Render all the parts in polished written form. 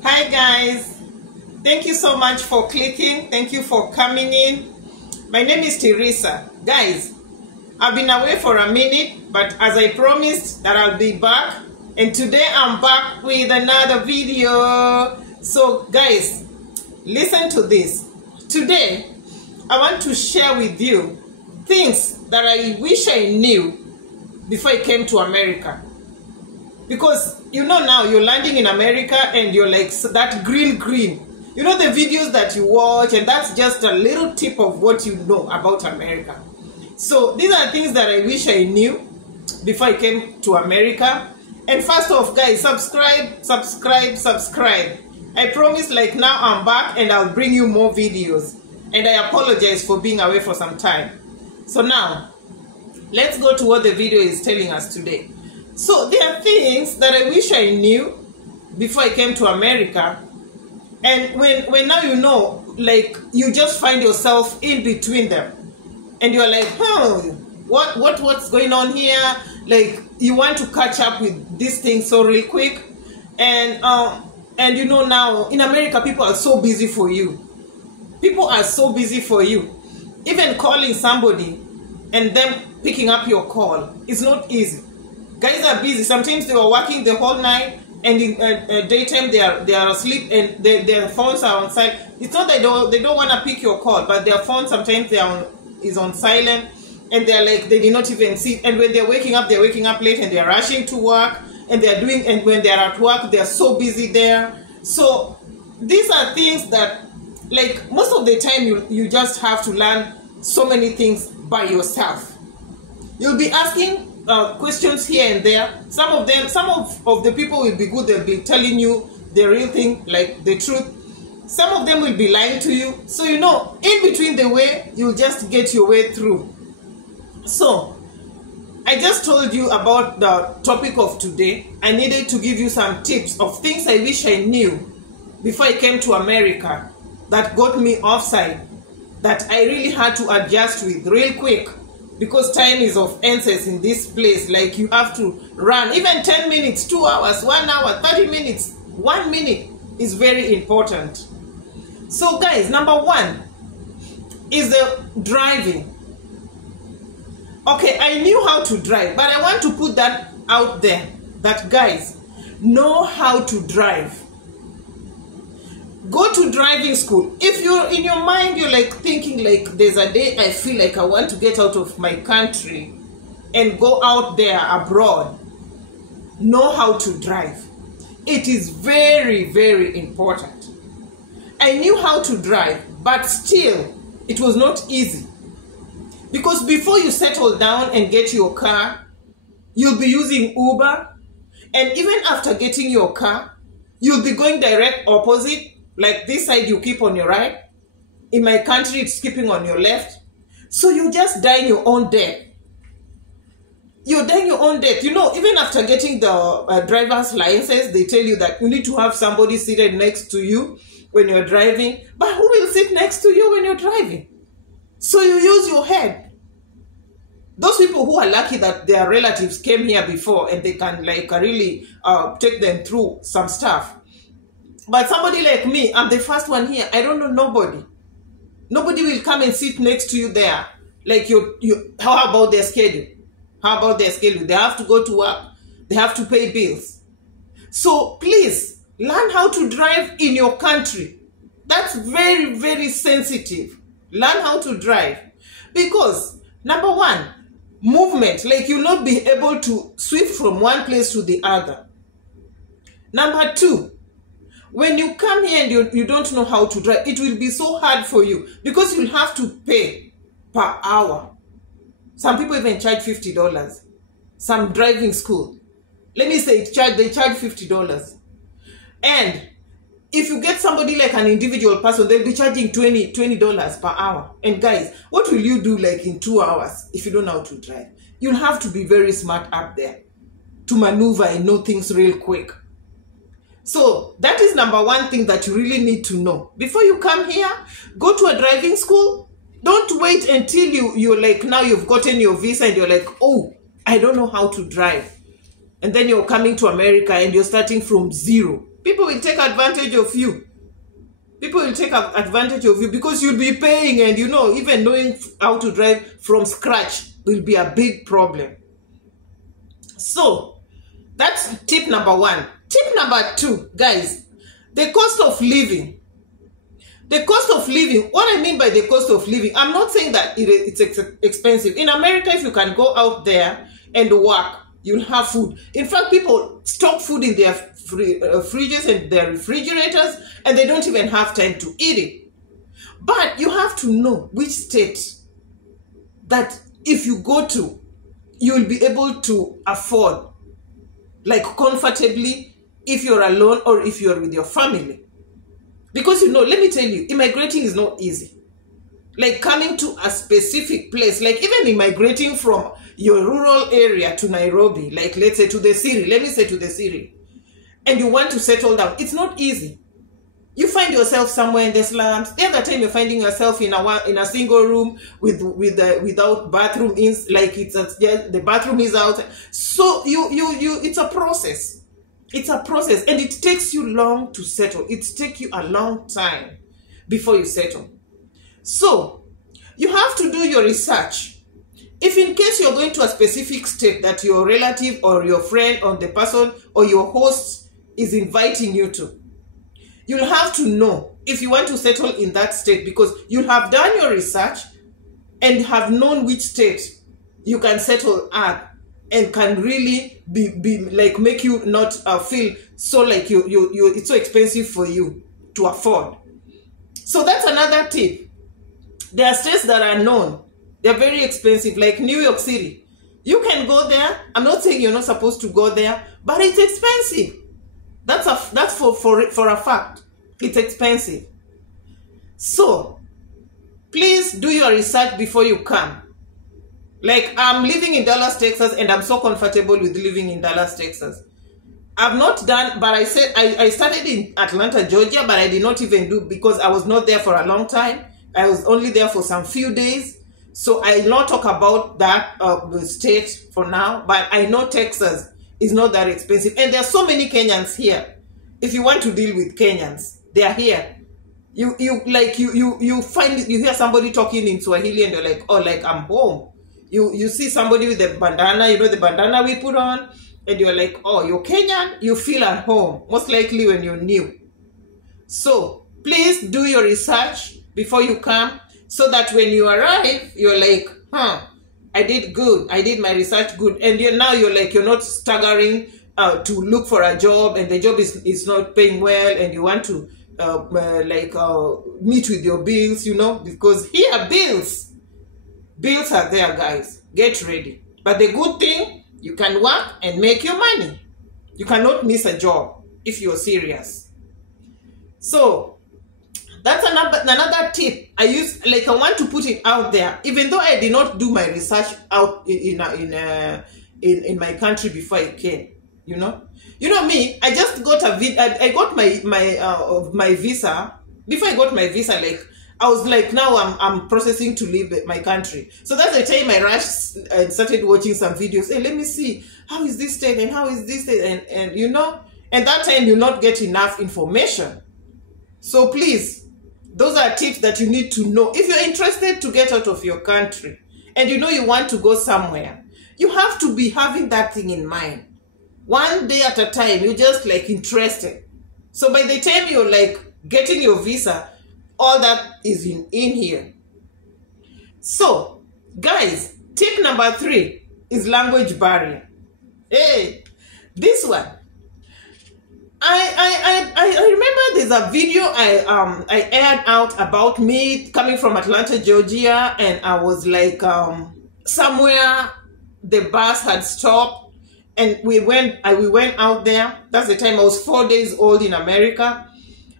Hi guys, thank you so much for clicking. Thank you for coming in. My name is Teresa. Guys, I've been away for a minute, but as I promised that I'll be back, and today I'm back with another video. So guys, listen to this. Today I want to share with you things that I wish I knew before I came to America. Because you know, now you're landing in America and you're like that green. You know the videos that you watch, and that's just a little tip of what you know about America. So these are things that I wish I knew before I came to America. And first off, guys, subscribe. I promise, like, now I'm back and I'll bring you more videos. And I apologize for being away for some time. So now, let's go to what the video is telling us today. So there are things that I wish I knew before I came to America. And when now you know, like, you just find yourself in between them. And you're like, what's going on here? Like, you want to catch up with this thing so real quick. And you know, now in America, people are so busy for you. People are so busy for you. Even calling somebody and them picking up your call is not easy. Guys are busy. Sometimes they are working the whole night, and in daytime they are asleep, and their phones are on silent. It's not that they don't want to pick your call, but their phone sometimes is on silent, and they're like, they did not even see. And when they're waking up late, and they're rushing to work, and when they're at work, they're so busy there. So these are things that, like, most of the time you just have to learn so many things by yourself. You'll be asking questions here and there. Some of the people will be good. They'll be telling you the real thing, like the truth. Some of them will be lying to you. So, you know, in between the way, you'll just get your way through. So I just told you about the topic of today. I needed to give you some tips of things I wish I knew before I came to America that got me offside, that I really had to adjust with real quick. Because time is of essence in this place. Like, you have to run. Even 10 minutes, 2 hours, 1 hour, 30 minutes, 1 minute is very important. So guys, number one is the driving. Okay, I knew how to drive, but I want to put that out there, that guys, know how to drive. Go to driving school. If you're in your mind, you're like thinking, like, there's a day I feel like I want to get out of my country and go out there abroad. Know how to drive. It is very, very important. I knew how to drive, but still, it was not easy. Because before you settle down and get your car, you'll be using Uber. And even after getting your car, you'll be going direct opposite. Like, this side you keep on your right. In my country, it's keeping on your left. So you just die in your own death. You're dying your own death. You know, even after getting the driver's license, they tell you that you need to have somebody seated next to you when you're driving. But who will sit next to you when you're driving? So you use your head. Those people who are lucky that their relatives came here before and they can, like, really take them through some stuff. But somebody like me, I'm the first one here. I don't know nobody. Nobody will come and sit next to you there. Like, how about their schedule? How about their schedule? They have to go to work. They have to pay bills. So please, learn how to drive in your country. That's very, very sensitive. Learn how to drive. Because, number one, movement. Like, you'll not be able to swift from one place to the other. Number two, when you come here and you don't know how to drive, it will be so hard for you because you'll have to pay per hour. Some people even charge $50. Some driving school, let me say, they charge $50. And if you get somebody like an individual person, they'll be charging $20 per hour. And guys, what will you do, like, in 2 hours if you don't know how to drive? You'll have to be very smart up there to maneuver and know things real quick. So that is number one thing that you really need to know. Before you come here, go to a driving school. Don't wait until you're like, now you've gotten your visa and you're like, oh, I don't know how to drive. And then you're coming to America and you're starting from zero. People will take advantage of you. People will take advantage of you because you'll be paying, and you know, even knowing how to drive from scratch will be a big problem. So that's tip number 1. Tip number 2, guys, the cost of living. The cost of living, what I mean by the cost of living, I'm not saying that it's expensive. In America, if you can go out there and work, you'll have food. In fact, people stock food in their fridges and their refrigerators, and they don't even have time to eat it. But you have to know which state that if you go to, you will be able to afford, like comfortably, if you're alone or if you're with your family. Because, you know, let me tell you, immigrating is not easy. Like coming to a specific place, like even immigrating from your rural area to Nairobi, like let's say to the city, let me say to the city, and you want to settle down, it's not easy. You find yourself somewhere in the slums. The other time you're finding yourself in a single room without bathroom in, like the bathroom is out. So it's a process. It's a process, and it takes you long to settle. It takes you a long time before you settle. So you have to do your research. If in case you're going to a specific state that your relative or your friend or the person or your host is inviting you to, you'll have to know if you want to settle in that state, because you'll have done your research and have known which state you can settle at and can really be like make you not feel so like it's so expensive for you to afford. So that's another tip. There are states that are known, they're very expensive, like New York City. You can go there. I'm not saying you're not supposed to go there, but it's expensive. That's for a fact. It's expensive. So please do your research before you come. Like, I'm living in Dallas, Texas, and I'm so comfortable with living in Dallas, Texas. I've not done, but I said I started in Atlanta, Georgia, but I did not even do, because I was not there for a long time. I was only there for some few days. So I will not talk about that state for now, but I know Texas is not that expensive. And there are so many Kenyans here. If you want to deal with Kenyans, they are here. You hear somebody talking in Swahili and you're like, oh, like I'm home. You see somebody with the bandana, you know the bandana we put on, and you're like, oh, you're Kenyan, you feel at home, most likely when you're new. So please do your research before you come, so that when you arrive, you're like, I did good, I did my research good, and now you're not staggering to look for a job, and the job is not paying well, and you want to meet with your bills, you know, because here bills are there, guys. Get ready. But the good thing, you can work and make your money. You cannot miss a job if you're serious. So that's another tip I use. Like, I want to put it out there, even though I did not do my research out in my country before I came. You know me. I just got I got my visa. Before I got my visa, like, I was like, now I'm processing to leave my country. So that's the time I rushed and started watching some videos. Hey, let me see, how is this state and how is this state, and you know, and that time you not get enough information. So please, those are tips that you need to know. If you're interested to get out of your country and you know you want to go somewhere, you have to be having that thing in mind. One day at a time, you're just like interested. So by the time you're like getting your visa, all that is in here. So guys, tip number 3 is language barrier. Hey, this one, I remember there's a video I aired out about me coming from Atlanta, Georgia, and I was like somewhere the bus had stopped, and we went out there. That's the time I was 4 days old in America.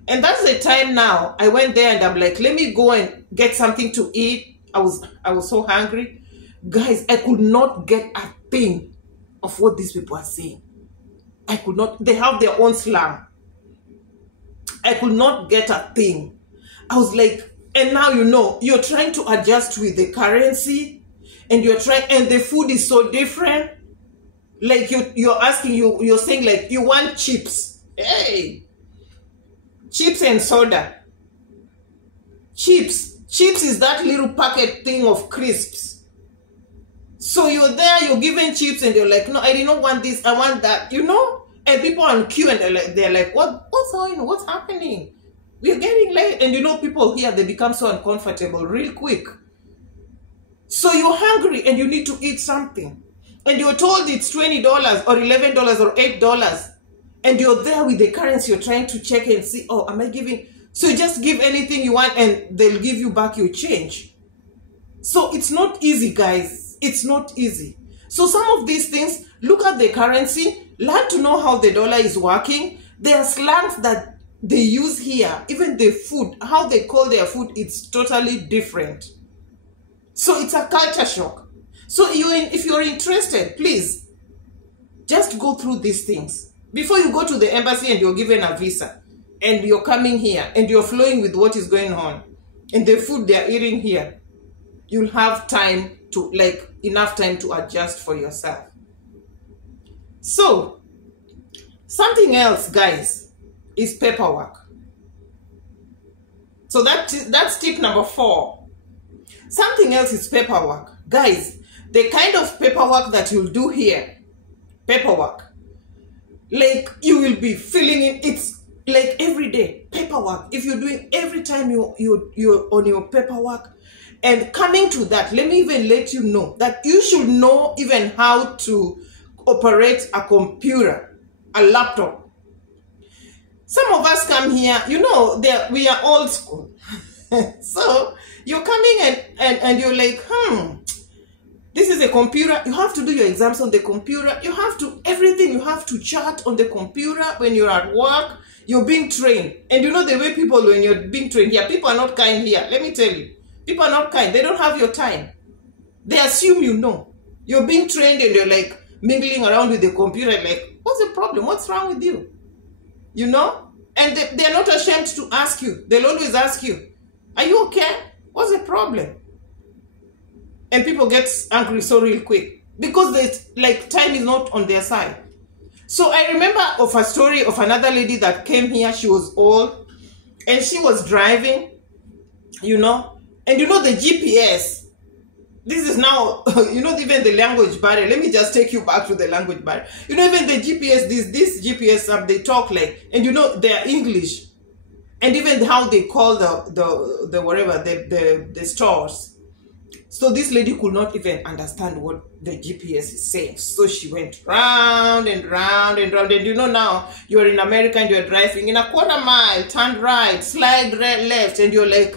And that's the time now I went there and I'm like, let me go and get something to eat. I was so hungry. Guys, I could not get a thing of what these people are saying. I could not. They have their own slang. I could not get a thing. I was like, and now you know, you're trying to adjust with the currency, and and the food is so different. Like you're asking, you're saying like, you want chips. Hey, Chips and soda. Chips is that little packet thing of crisps. So you're there, you're given chips, and you're like, no, I did not want this, I want that, you know. And people on queue, and they're like, what's going on? What's happening? We're getting late. And you know, people here, they become so uncomfortable real quick. So you're hungry and you need to eat something. And you're told it's $20 or $11 or $8. And you're there with the currency, you're trying to check and see, oh, am I giving? So you just give anything you want and they'll give you back your change. So it's not easy, guys. It's not easy. So some of these things, look at the currency, learn to know how the dollar is working. There are slangs that they use here. Even the food, how they call their food, it's totally different. So it's a culture shock. So if you're interested, please, just go through these things. Before you go to the embassy and you're given a visa, and you're coming here, and you're flowing with what is going on, and the food they're eating here, you'll have time to, like, enough time to adjust for yourself. So, something else, guys, is paperwork. So that's tip number 4. Something else is paperwork. Guys, the kind of paperwork that you'll do here, paperwork, like you will be filling in, it's like every day, paperwork. If you're doing every time you're on your paperwork, and coming to that, let me even let you know that you should know even how to operate a computer, a laptop. Some of us come here, you know, we are old school. So you're coming and you're like, this is a computer. You have to do your exams on the computer. You have to, everything you have to chat on the computer when you're at work. You're being trained. And you know the way people, when you're being trained here, people are not kind here. Let me tell you. People are not kind. They don't have your time. They assume you know. You're being trained and you're like mingling around with the computer like, what's the problem? What's wrong with you? You know? And they're not ashamed to ask you. They'll always ask you, are you okay? What's the problem? And people get angry so real quick because like time is not on their side. So I remember of a story of another lady that came here. She was old and she was driving, you know, and you know the GPS. This is now, you know, even the language barrier. Let me just take you back to the language barrier. You know, even the GPS, this GPS app, they talk like, and you know, they're English. And even how they call the stores. So this lady could not even understand what the GPS is saying. So she went round and round and round. And you know now, you're in America and you're driving in a quarter mile, turn right, slide left. And you're like,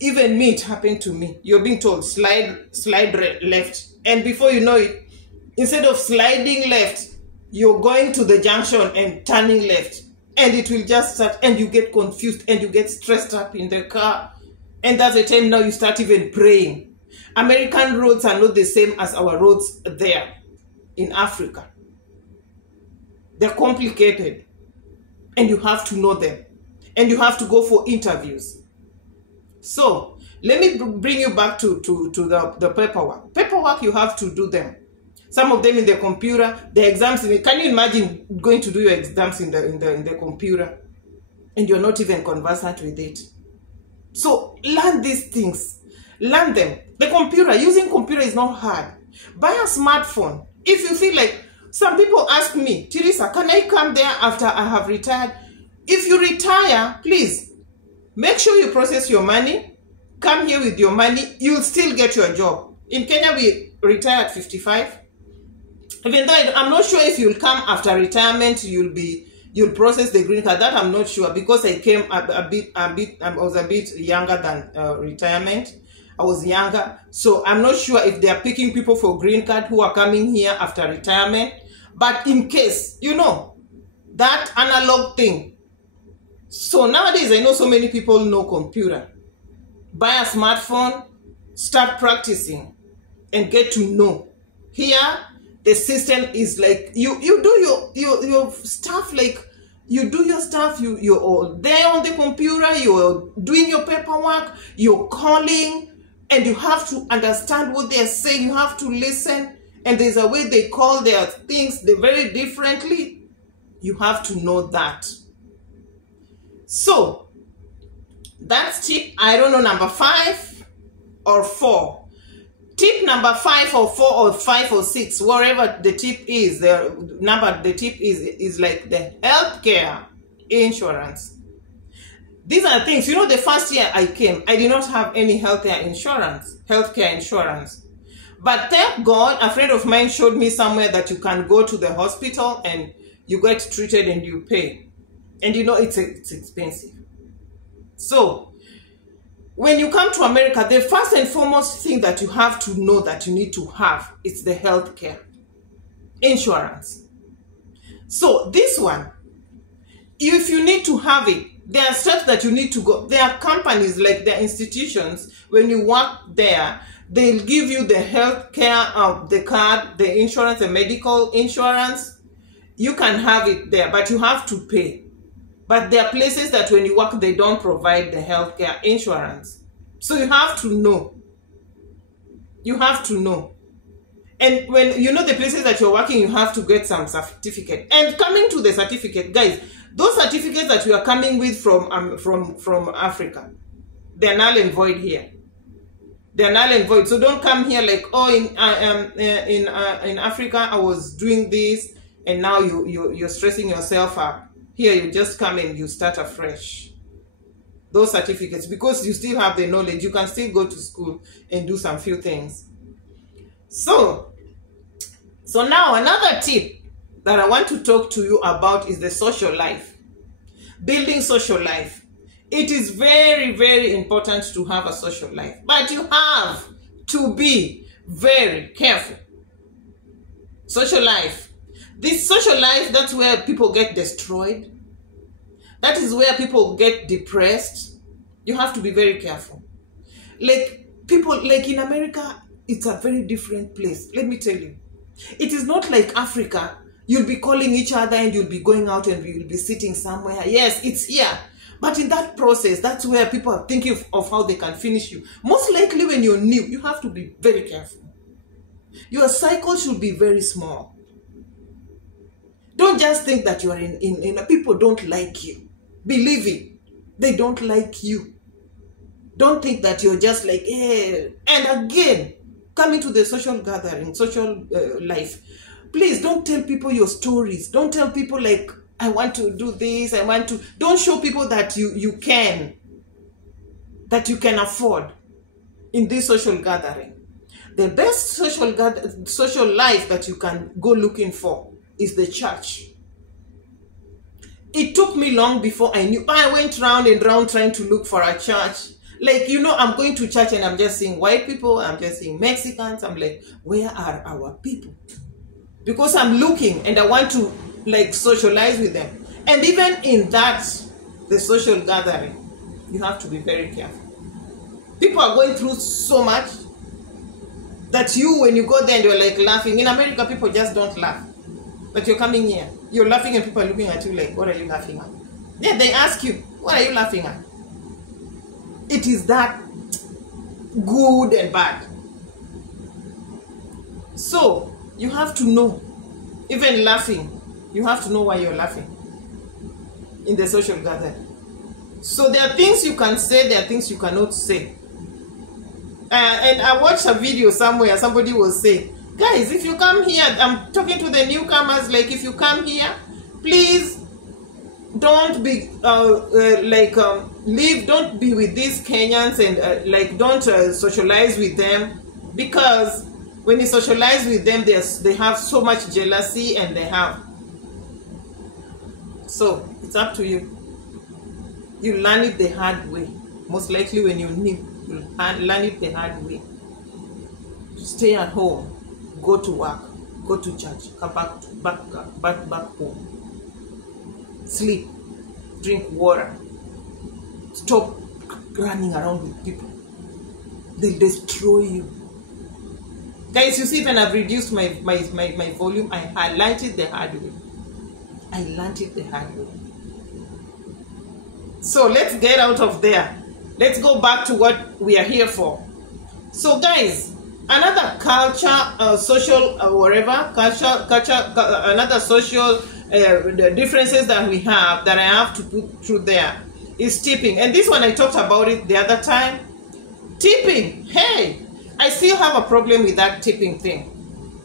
even me, it happened to me. You're being told, slide left. And before you know it, instead of sliding left, you're going to the junction and turning left. And it will just start, and you get confused and you get stressed up in the car. And that's the time now you start even praying. American roads are not the same as our roads there in Africa. They're complicated. And you have to know them. And you have to go for interviews. So, let me bring you back to the paperwork. Paperwork, you have to do them. Some of them in the computer, the exams. Can you imagine going to do your exams in the computer and you're not even conversant with it? So learn these things. Learn them. The computer, using computer is not hard. Buy a smartphone. If you feel like, some people ask me, Teresa, can I come there after I have retired? If you retire, please, make sure you process your money. Come here with your money. You'll still get your job. In Kenya, we retire at 55. Even though I'm not sure if you'll come after retirement, you'll process the green card. That I'm not sure because I came I was a bit younger than retirement. I was younger. So I'm not sure if they're picking people for green card who are coming here after retirement. But in case, you know, that analog thing. So nowadays, I know so many people know computer. Buy a smartphone, start practicing, and get to know. Here, the system is like, you do your stuff, like, you do your stuff, you're all there on the computer, you're doing your paperwork, you're calling, and you have to understand what they're saying, you have to listen, and there's a way they call their things very differently. You have to know that. So that's tip, I don't know, number 5 or 4. Tip number 5 or 4 or 5 or 6, wherever the tip is, the tip is like the healthcare insurance. These are things, you know, the first year I came, I did not have any healthcare insurance. But thank God, a friend of mine showed me somewhere that you can go to the hospital and you get treated and you pay. And you know, it's expensive. So, when you come to America, the first and foremost thing that you have to know that you need to have is the healthcare insurance. So, this one, if you need to have it, there are steps that you need to go. There are companies, like there are institutions, when you work there, they'll give you the healthcare, the card, the insurance, the medical insurance. You can have it there, but you have to pay. But there are places that when you work, they don't provide the healthcare insurance. So you have to know. You have to know. And when you know the places that you're working, you have to get some certificate. And coming to the certificate, guys, those certificates that you are coming with from Africa, they're null and void here. They're null and void. So don't come here like, oh, in Africa I was doing this, and now you're stressing yourself up. Here you just come and you start afresh. Those certificates, because you still have the knowledge, you can still go to school and do some few things. So now another tip that I want to talk to you about is the social life. Building social life. It is very, very important to have a social life, but you have to be very careful. Social life. This social life, that's where people get destroyed. That is where people get depressed. You have to be very careful. Like people, like in America, it's a very different place. Let me tell you. It is not like Africa. You'll be calling each other and you'll be going out and you'll be sitting somewhere. Yes, it's here. But in that process, that's where people are thinking of how they can finish you. Most likely when you're new, you have to be very careful. Your cycle should be very small. Don't just think that you are in people don't like you. Believe it. They don't like you. Don't think that you're just like, hey. And again, coming to the social gathering, social life, please don't tell people your stories. Don't tell people like, I want to do this, I want to. Don't show people that you can afford in this social gathering. The best social life that you can go looking for is the church. It took me long before I knew. I went round and round trying to look for a church. Like, you know, I'm going to church and I'm just seeing white people, I'm just seeing Mexicans. I'm like, where are our people? Because I'm looking and I want to like socialize with them. And even in that, the social gathering, you have to be very careful. People are going through so much that when you go there and you're like laughing. In America, people just don't laugh. But you're coming here, you're laughing and people are looking at you like, what are you laughing at? Yeah, they ask you, what are you laughing at? It is that good and bad. So, you have to know, even laughing, you have to know why you're laughing in the social gathering. So there are things you can say, there are things you cannot say. And I watched a video somewhere, somebody was saying, guys, if you come here, I'm talking to the newcomers, like if you come here, please don't be don't be with these Kenyans and don't socialize with them, because when you socialize with them, they have so much jealousy and they have. So it's up to you. You learn it the hard way. Most likely when you're new, you'll learn it the hard way. Stay at home, go to work, go to church, come back home. Sleep, drink water. Stop running around with people. They'll destroy you. Guys, you see, when I've reduced my volume, I learned it the hard way. I learned it the hard way. So let's get out of there. Let's go back to what we are here for. So guys, another culture, social, another social the differences that we have that I have to put through there is tipping. And this one I talked about it the other time. Tipping, hey, I still have a problem with that tipping thing.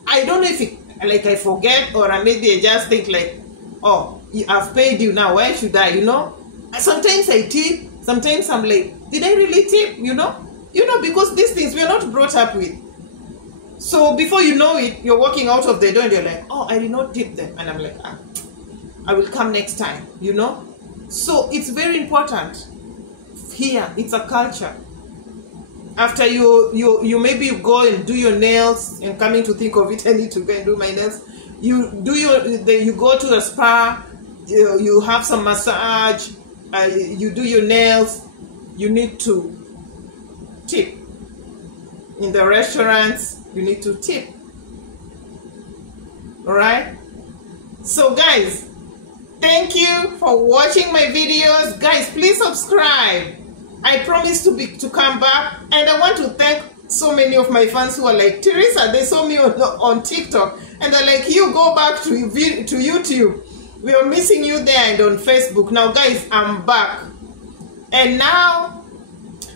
I don't know if it, like, I forget, or maybe I just think like, oh, I've paid you now, why should I, you know? Sometimes I tip, sometimes I'm like, did I really tip, you know? Because these things we're not brought up with. So before you know it, you're walking out of the door and you're like, oh, I did not tip them. And I'm like, I will come next time, you know? So it's very important. Here, it's a culture. After you maybe go and do your nails, and coming to think of it, I need to go and do my nails. You go to a spa, you have some massage, you do your nails, you need to tip. In the restaurants, you need to tip. All right? So guys, thank you for watching my videos. Guys, please subscribe. I promise to come back. And I want to thank so many of my fans who are like, Teresa, they saw me on TikTok. And they're like, you go back to YouTube. We are missing you there, and on Facebook. Now guys, I'm back. And now,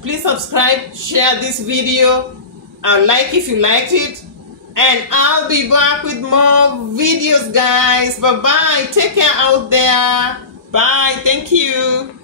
please subscribe, share this video, like if you liked it. And I'll be back with more videos, guys. Bye-bye. Take care out there. Bye. Thank you.